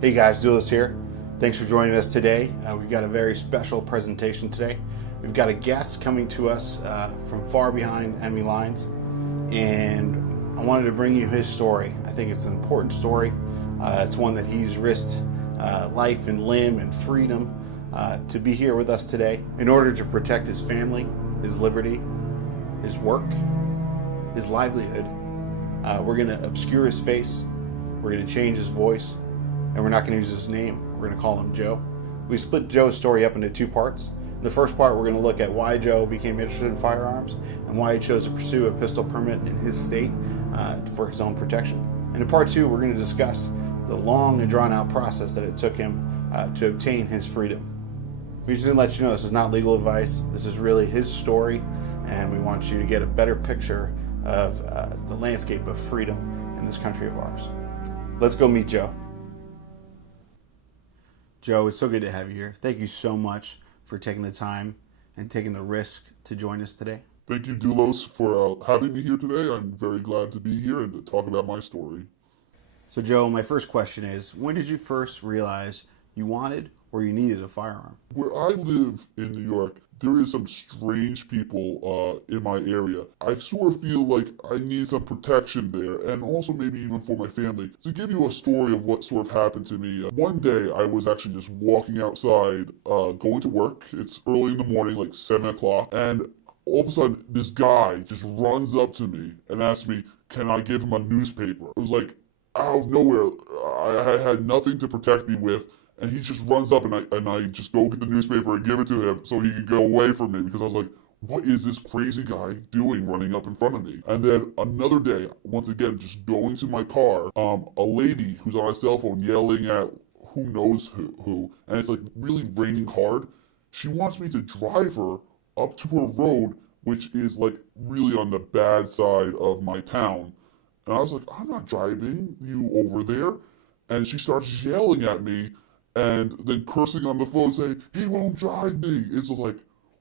Hey guys, Doulis here. Thanks for joining us today. We've got a very special presentation today. We've got a guest coming to us from far behind enemy lines, and I wanted to bring you his story. I think it's an important story. It's one that he's risked life and limb and freedom to be here with us today in order to protect his family, his liberty, his work, his livelihood. We're going to obscure his face, we're going to change his voice, and we're not going to use his name. We're going to call him Joe. We split Joe's story up into two parts. In the first part, we're going to look at why Joe became interested in firearms and why he chose to pursue a pistol permit in his state for his own protection. And in part two, we're going to discuss the long and drawn out process that it took him to obtain his freedom. We just didn't let you know this is not legal advice. This is really his story, and we want you to get a better picture of the landscape of freedom in this country of ours. Let's go meet Joe. Joe, it's so good to have you here. Thank you so much for taking the time and taking the risk to join us today. Thank you, Doulos, for having me here today. I'm very glad to be here and to talk about my story. So, Joe, my first question is, when did you first realize you wanted or you needed a firearm? Where I live in New York, there is some strange people in my area. I sort of feel like I need some protection there, and also maybe even for my family. To give you a story of what sort of happened to me, one day I was actually just walking outside, going to work. It's early in the morning, like 7 o'clock, and all of a sudden this guy just runs up to me and asks me, can I give him a newspaper? It was like out of nowhere. I had nothing to protect me with. And he just runs up, and I just go get the newspaper and give it to him so he can go away from me, because I was like, what is this crazy guy doing running up in front of me? And then another day, once again, just going to my car, a lady who's on a cell phone yelling at who knows who, and it's like really raining hard. She wants me to drive her up to her road, which is like really on the bad side of my town. And I was like, I'm not driving you over there. And she starts yelling at me, and then cursing on the phone, saying, he won't drive me. It's just like,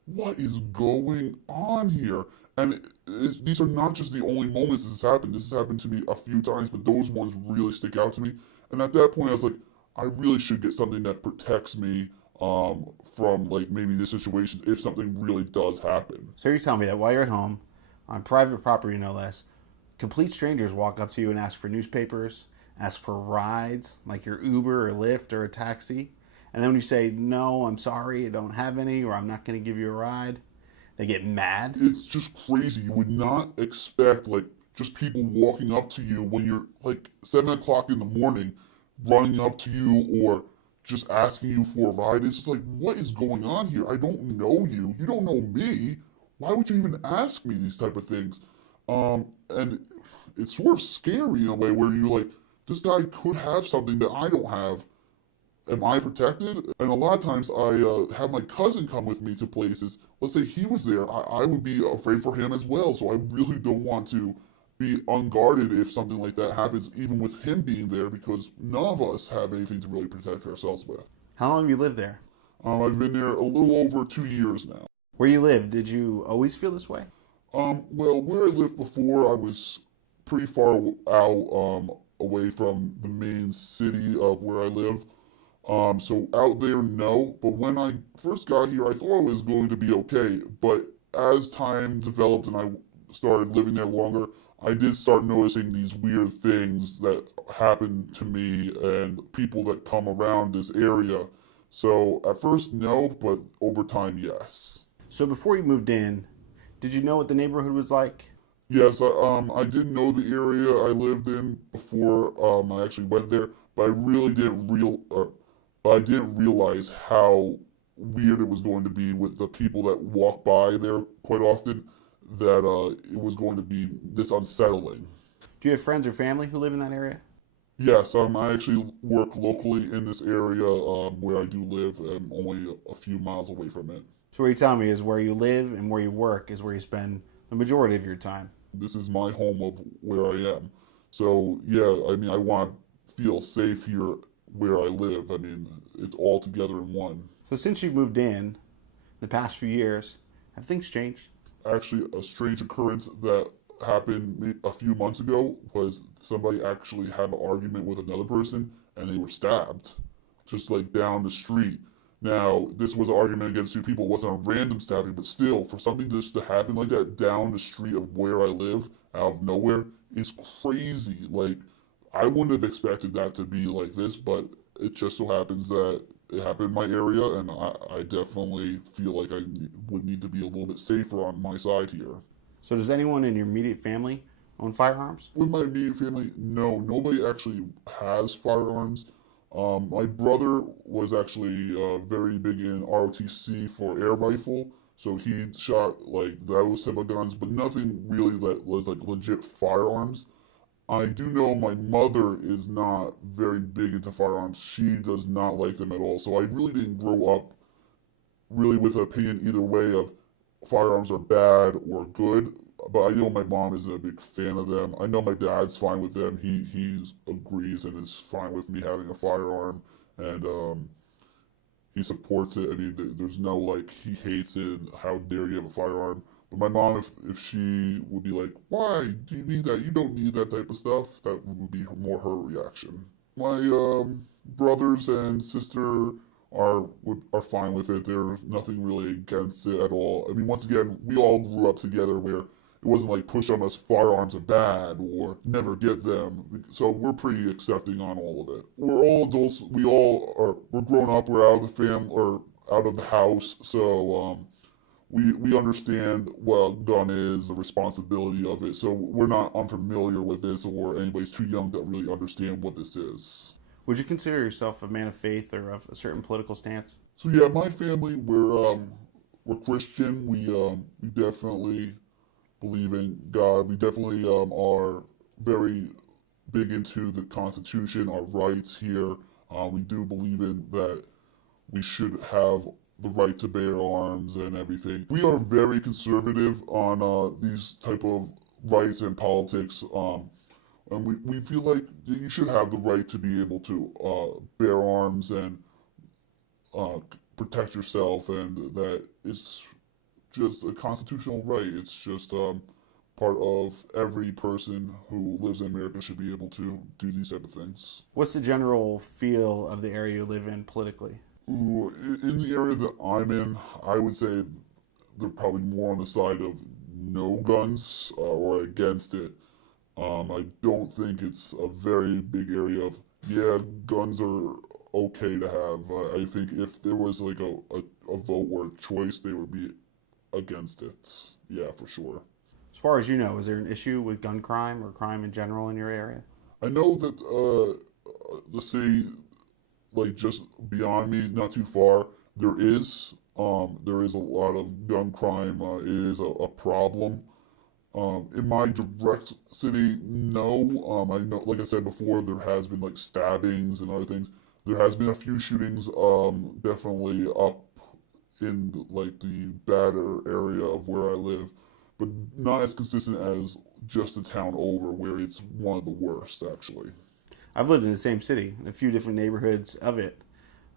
what is going on here? And these are not just the only moments this has happened. This has happened to me a few times, but those ones really stick out to me. And at that point, I was like, I really should get something that protects me from like maybe the situations if something really does happen. So you're telling me that while you're at home, on private property no less, complete strangers walk up to you and ask for newspapers, ask for rides, like your Uber or Lyft or a taxi. And then when you say, no, I'm sorry, I don't have any, or I'm not going to give you a ride, they get mad. It's just crazy. You would not expect like just people walking up to you when you're like 7 o'clock in the morning, running up to you or just asking you for a ride. It's just like, what is going on here? I don't know you. You don't know me. Why would you even ask me these type of things? And it's sort of scary in a way where you're like, this guy could have something that I don't have. Am I protected? And a lot of times I have my cousin come with me to places. Let's say he was there. I would be afraid for him as well. So I really don't want to be unguarded if something like that happens, even with him being there, because none of us have anything to really protect ourselves with. How long have you lived there? I've been there a little over 2 years now. Where you live, did you always feel this way? Well, where I lived before, I was pretty far out, away from the main city of where I live. So out there, no. But when I first got here, I thought it was going to be okay. But as time developed and I started living there longer, I did start noticing these weird things that happen to me and people that come around this area. So at first, no, but over time, yes. So before you moved in, did you know what the neighborhood was like? Yes, I did know the area I lived in before I actually went there, but I really didn't realize how weird it was going to be with the people that walk by there quite often, that it was going to be this unsettling. Do you have friends or family who live in that area? Yes, I actually work locally in this area where I do live. I'm only a few miles away from it. So what you're telling me is where you live and where you work is where you spend the majority of your time. This is my home of where I am. So yeah, I mean, I want to feel safe here where I live. I mean, it's all together in one. So since you've moved in the past few years, have things changed? Actually, a strange occurrence that happened a few months ago was somebody actually had an argument with another person and they were stabbed just like down the street. Now, this was an argument against two people. It wasn't a random stabbing, but still, for something just to happen like that down the street of where I live, out of nowhere, is crazy. Like, I wouldn't have expected that to be like this, but it just so happens that it happened in my area, and I definitely feel like I would need to be a little bit safer on my side here. So does anyone in your immediate family own firearms? With my immediate family, no, nobody actually has firearms. My brother was actually very big in ROTC for air rifle, so he shot like those type of guns, but nothing really that was like legit firearms. I do know my mother is not very big into firearms. She does not like them at all. So I really didn't grow up really with an opinion either way of firearms are bad or good. But I know my mom is a big fan of them. I know my dad's fine with them. He agrees and is fine with me having a firearm, and he supports it. I mean, there's no like he hates it. How dare you have a firearm? But my mom, if she would be like, why do you need that? You don't need that type of stuff. That would be more her reaction. My brothers and sister are fine with it. They're nothing really against it at all. I mean, once again, we all grew up together where it wasn't like push on us firearms are bad or never get them. So we're pretty accepting on all of it. We're all adults. We're grown up. We're out of the or out of the house. So we understand what a gun is, the responsibility of it. So we're not unfamiliar with this, or anybody's too young to really understand what this is. Would you consider yourself a man of faith or of a certain political stance? So yeah, my family we're Christian. We definitely believe in God. We definitely are very big into the Constitution, our rights here. We do believe in that we should have the right to bear arms and everything. We are very conservative on these type of rights and politics. And we feel like you should have the right to be able to bear arms and protect yourself, and that it's just a constitutional right. It's just part of every person who lives in America should be able to do these type of things. What's the general feel of the area you live in politically? Ooh, in the area that I'm in, I would say they're probably more on the side of no guns or against it. I don't think it's a very big area of, yeah, guns are okay to have. I think if there was like a vote or a choice, they would be against it. Yeah, for sure. As far as you know, is there an issue with gun crime or crime in general in your area? I know that the city, like just beyond me, not too far, there is a lot of gun crime. It is a problem. In my direct city, no. I know, like I said before, there has been like stabbings and other things. There has been a few shootings, definitely up in like the badder area of where I live, but not as consistent as just the town over, where it's one of the worst actually. I've lived in the same city, in a few different neighborhoods of it.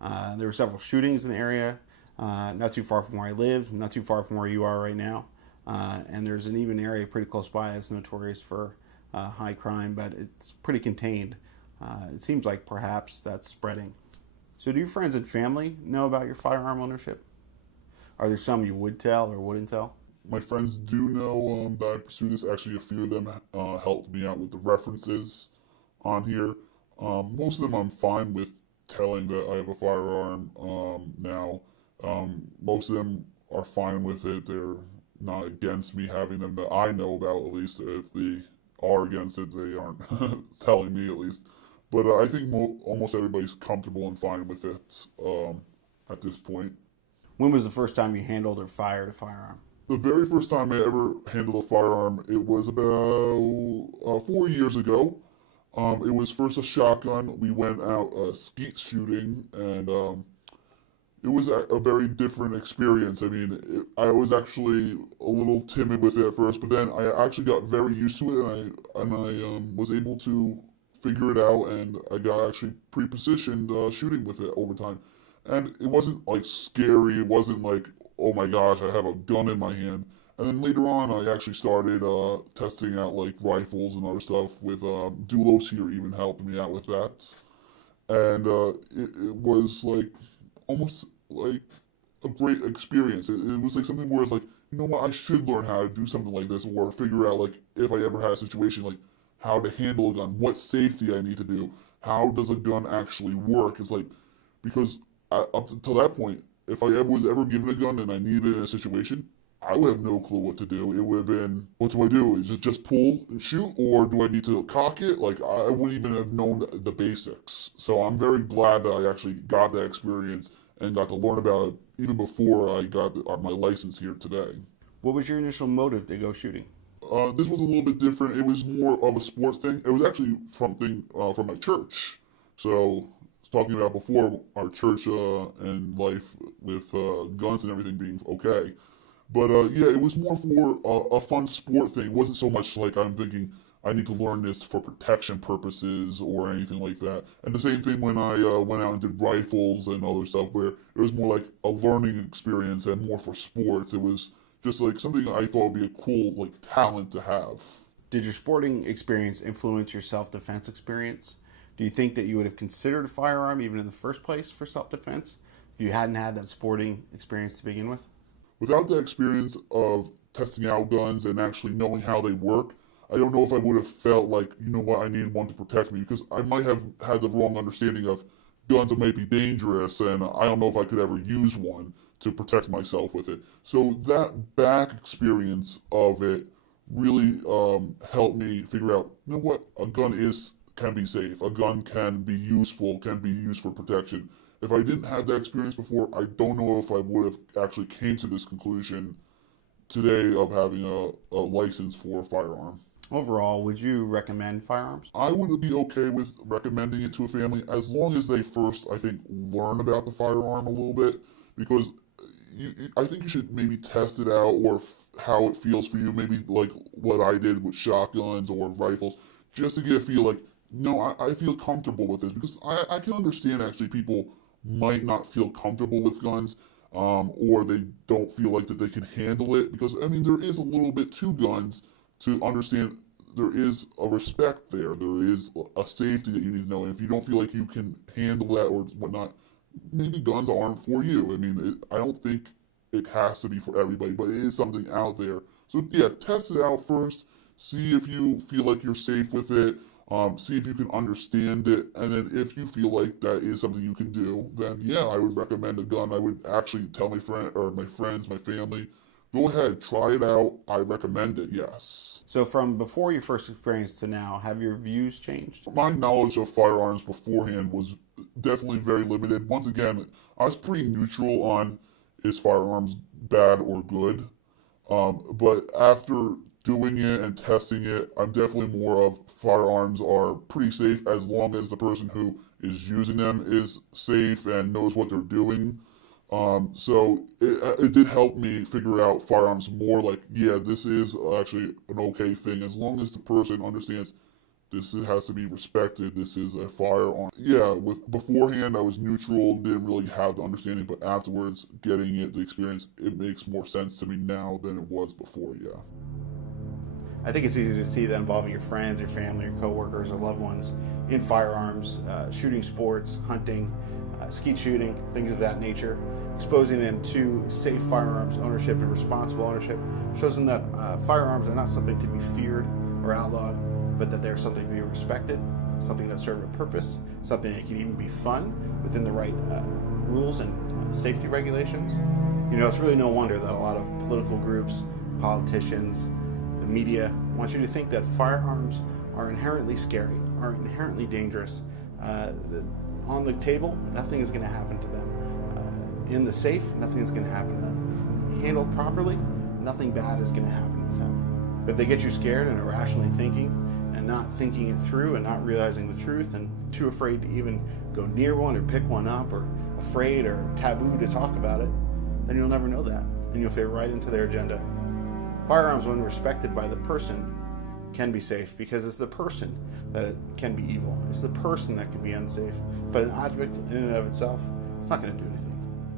There were several shootings in the area, not too far from where I live, not too far from where you are right now. And there's an even area pretty close by that's notorious for high crime, but it's pretty contained. It seems like perhaps that's spreading. So do your friends and family know about your firearm ownership? Are there some you would tell or wouldn't tell? My friends do know that I pursue this. Actually, a few of them helped me out with the references on here. Most of them I'm fine with telling that I have a firearm now. Most of them are fine with it. They're not against me having them that I know about, at least. If they are against it, they aren't telling me, at least. But I think almost everybody's comfortable and fine with it at this point. When was the first time you handled or fired a firearm? The very first time I ever handled a firearm, it was about 4 years ago. It was first a shotgun. We went out skeet shooting, and it was a very different experience. I mean, I was actually a little timid with it at first, but then I actually got very used to it, and I was able to figure it out, and I got actually pre-positioned shooting with it over time. And it wasn't like scary. It wasn't like, oh my gosh, I have a gun in my hand. And then later on, I actually started testing out like rifles and other stuff with Dulos here even helped me out with that. And it was like almost like a great experience. It was like something where it's like, you know what, I should learn how to do something like this, or figure out like if I ever had a situation like how to handle a gun, what safety I need to do, how does a gun actually work. It's like, because up until that point, if I ever was ever given a gun and I needed it in a situation, I would have no clue what to do. It would have been, what do I do? Is it just pull and shoot, or do I need to cock it? Like, I wouldn't even have known the basics. So I'm very glad that I actually got that experience and got to learn about it even before I got my license here today. What was your initial motive to go shooting? This was a little bit different. It was more of a sports thing. It was actually something from my church. So, talking about before our church and life with guns and everything being okay. But yeah, it was more for a fun sport thing. It wasn't so much like I'm thinking I need to learn this for protection purposes or anything like that. And the same thing when I went out and did rifles and other stuff, where it was more like a learning experience and more for sports. It was just like something I thought would be a cool like talent to have. Did your sporting experience influence your self-defense experience? Do you think that you would have considered a firearm even in the first place for self-defense if you hadn't had that sporting experience to begin with? Without the experience of testing out guns and actually knowing how they work, I don't know if I would have felt like, you know what, I need one to protect me, because I might have had the wrong understanding of guns that might be dangerous, and I don't know if I could ever use one to protect myself with it. So that back experience of it really helped me figure out, you know what, a gun can be safe, a gun can be useful, can be used for protection. If I didn't have that experience before, I don't know if I would have actually came to this conclusion today of having a license for a firearm. Overall, would you recommend firearms? I would be okay with recommending it to a family as long as they first, I think, learn about the firearm a little bit, because I think you should maybe test it out, or how it feels for you, maybe like what I did with shotguns or rifles, just to get a feel like, no, I feel comfortable with this, because I can understand actually people might not feel comfortable with guns, or they don't feel like that they can handle it, because I mean there is a little bit to guns to understand. There is a respect there, there is a safety that you need to know, and if you don't feel like you can handle that or whatnot, maybe guns aren't for you. I mean, I don't think it has to be for everybody, but it is something out there. So yeah, test it out first, see if you feel like you're safe with it. See if you can understand it, and then if you feel like that is something you can do, then yeah, I would recommend a gun. I would actually tell my friends, my family, go ahead, try it out. I recommend it, yes. So from before your first experience to now, have your views changed? My knowledge of firearms beforehand was definitely very limited. Once again, I was pretty neutral on is firearms bad or good. But after doing it and testing it, I'm definitely more of firearms are pretty safe as long as the person who is using them is safe and knows what they're doing. So it did help me figure out firearms more, like, yeah, this is actually an okay thing as long as the person understands this has to be respected, this is a firearm. Yeah, with beforehand I was neutral, didn't really have the understanding, but afterwards getting the experience, it makes more sense to me now than it was before, yeah. I think it's easy to see that involving your friends, your family, your coworkers, or loved ones in firearms, shooting sports, hunting, skeet shooting, things of that nature. Exposing them to safe firearms ownership and responsible ownership shows them that firearms are not something to be feared or outlawed, but that they're something to be respected, something that serves a purpose, something that can even be fun within the right rules and safety regulations. You know, it's really no wonder that a lot of political groups, politicians, the media want you to think that firearms are inherently scary, are inherently dangerous. On the table, nothing is going to happen to them. In the safe, nothing is going to happen to them. Handled properly, nothing bad is going to happen with them. But if they get you scared and irrationally thinking and not thinking it through and not realizing the truth and too afraid to even go near one or pick one up, or afraid or taboo to talk about it, then you'll never know that, and you'll fit right into their agenda. Firearms, when respected by the person, can be safe, because it's the person that can be evil. It's the person that can be unsafe. But an object in and of itself, it's not going to do anything.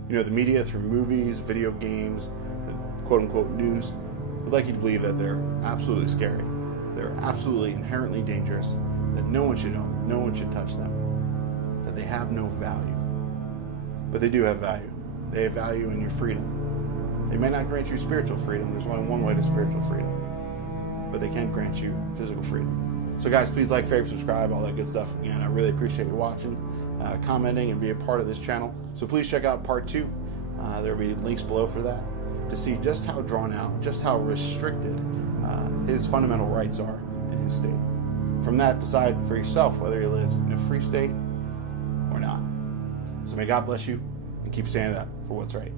You know, the media, through movies, video games, the quote-unquote news, would like you to believe that they're absolutely scary. They're absolutely inherently dangerous, that no one should own them, no one should touch them, that they have no value. But they do have value. They have value in your freedom. They may not grant you spiritual freedom. There's only one way to spiritual freedom. But they can grant you physical freedom. So guys, please like, favorite, subscribe, all that good stuff. Again, I really appreciate you watching, commenting, and be a part of this channel. So please check out part 2. There will be links below for that to see just how drawn out, just how restricted his fundamental rights are in his state. From that, decide for yourself whether he lives in a free state or not. So may God bless you and keep standing up for what's right.